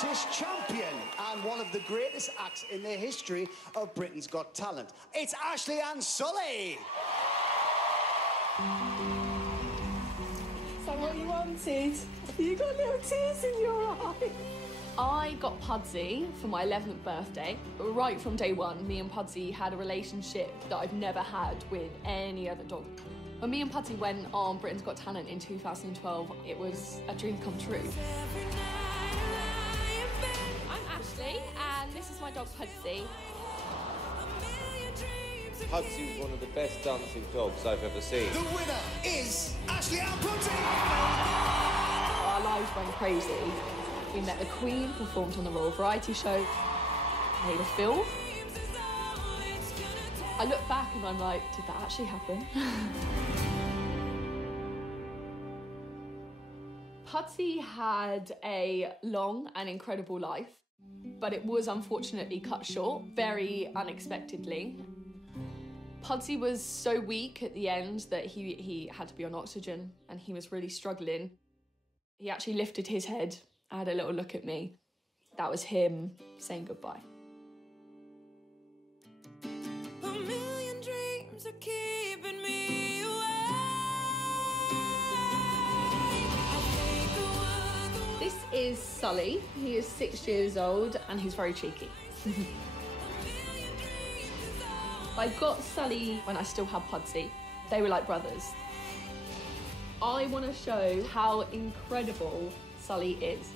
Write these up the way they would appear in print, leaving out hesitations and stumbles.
British champion and one of the greatest acts in the history of Britain's Got Talent. It's Ashleigh and Sully. So what you wanted? You got little tears in your eyes. I got Pudsey for my 11th birthday. Right from day one, me and Pudsey had a relationship that I've never had with any other dog. When me and Pudsey went on Britain's Got Talent in 2012, it was a dream come true. I'm Ashleigh, and this is my dog Pudsey. Pudsey was one of the best dancing dogs I've ever seen. The winner is Ashleigh and Pudsey! Our lives went crazy. We met the Queen, performed on the Royal Variety Show, made a film. I look back and I'm like, did that actually happen? Pudsey had a long and incredible life, but it was unfortunately cut short, very unexpectedly. Pudsey was so weak at the end that he had to be on oxygen and he was really struggling. He actually lifted his head, had a little look at me. That was him saying goodbye. A million dreams are keeping me away. This is Sully. He is 6 years old and he's very cheeky. I got Sully when I still had Pudsey. They were like brothers. I want to show how incredible Sully is.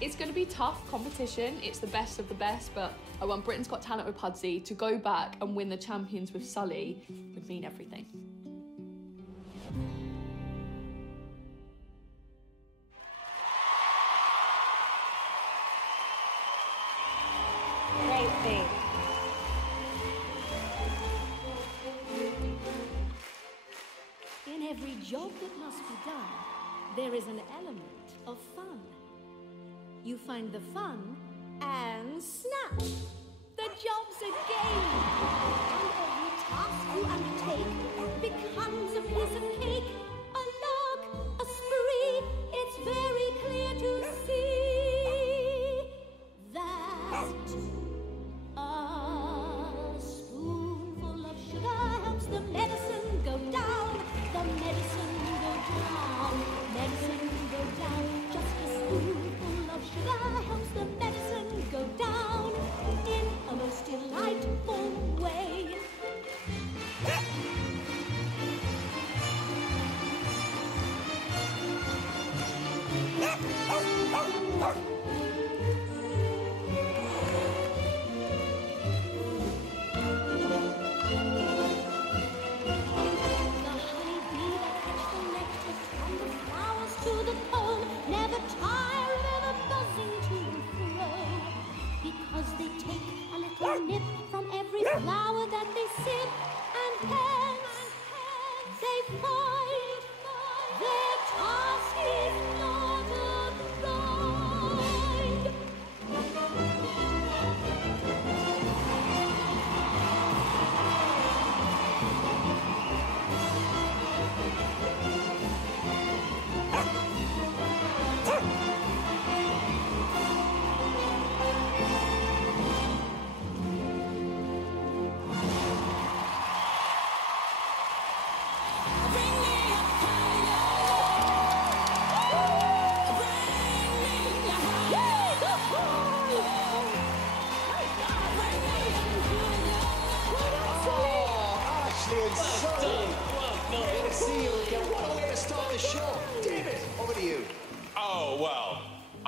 It's going to be tough competition. It's the best of the best, but I won Britain's Got Talent with Pudsey. To go back and win the champions with Sully would mean everything. Great thing. In every job that must be done, there is an element of fun. You find the fun and snap! The job's a game! And every task you undertake becomes a piece of cake, a lark, a spree. It's very clear to see that a spoonful of sugar helps the medicine go down. The medicine go down, medicine go down. Just a spoonful of sugar helps the medicine go down in a most delightful way. Nip from every flower that they sip, and hence they find their task is not a grind.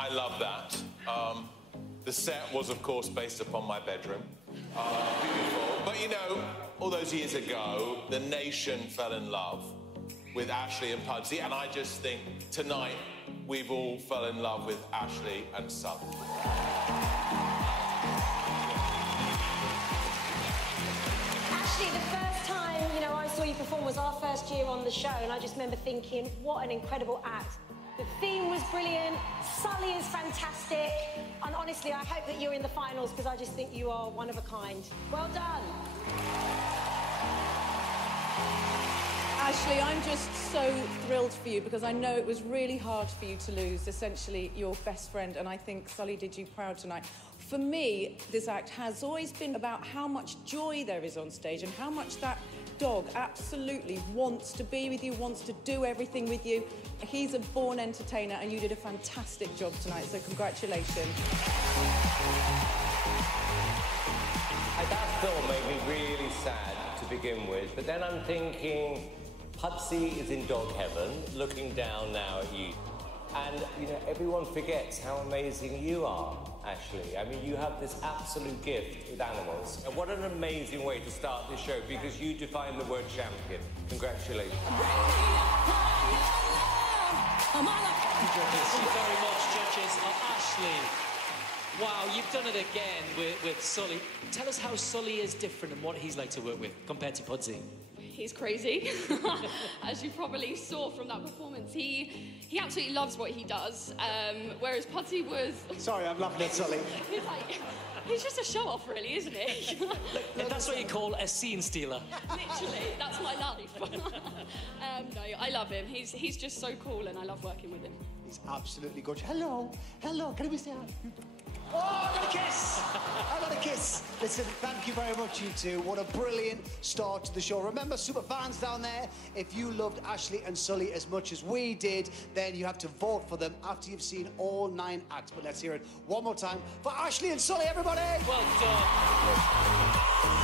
I love that. The set was, of course, based upon my bedroom. Beautiful. But, you know, all those years ago, the nation fell in love with Ashleigh and Pudsey, and I just think tonight we've all fell in love with Ashleigh and Sully. Ashleigh, the first time, you know, I saw you perform was our first year on the show, and I just remember thinking, what an incredible act. The theme was brilliant, Sully is fantastic, and honestly, I hope that you're in the finals because I just think you are one of a kind. Well done. Ashleigh, I'm just so thrilled for you because I know it was really hard for you to lose, essentially, your best friend, and I think Sully did you proud tonight. For me, this act has always been about how much joy there is on stage and how much that dog absolutely wants to be with you, wants to do everything with you. He's a born entertainer, and you did a fantastic job tonight, so congratulations. That film made me really sad to begin with, but then I'm thinking, Pudsey is in dog heaven, looking down now at you. And, you know, everyone forgets how amazing you are, Ashleigh. I mean, you have this absolute gift with animals. And what an amazing way to start this show, because you define the word champion. Congratulations. Thank you very much, judges. Ashleigh, wow, you've done it again with Sully. Tell us how Sully is different and what he's like to work with compared to Pudsey. He's crazy. As you probably saw from that performance, he absolutely loves what he does, whereas Pudsey was... Sorry, I'm laughing at Sully. He's just a show-off, really, isn't he? And that's what you call a scene stealer. Literally, that's my life. No, I love him. He's just so cool, and I love working with him. He's absolutely gorgeous. Hello, hello, can we say hi? Oh, I got a kiss! I got a kiss. Listen, thank you very much, you two. What a brilliant start to the show. Remember, super fans down there, if you loved Ashleigh and Sully as much as we did, then you have to vote for them after you've seen all 9 acts. But let's hear it one more time for Ashleigh and Sully, everybody! Well done.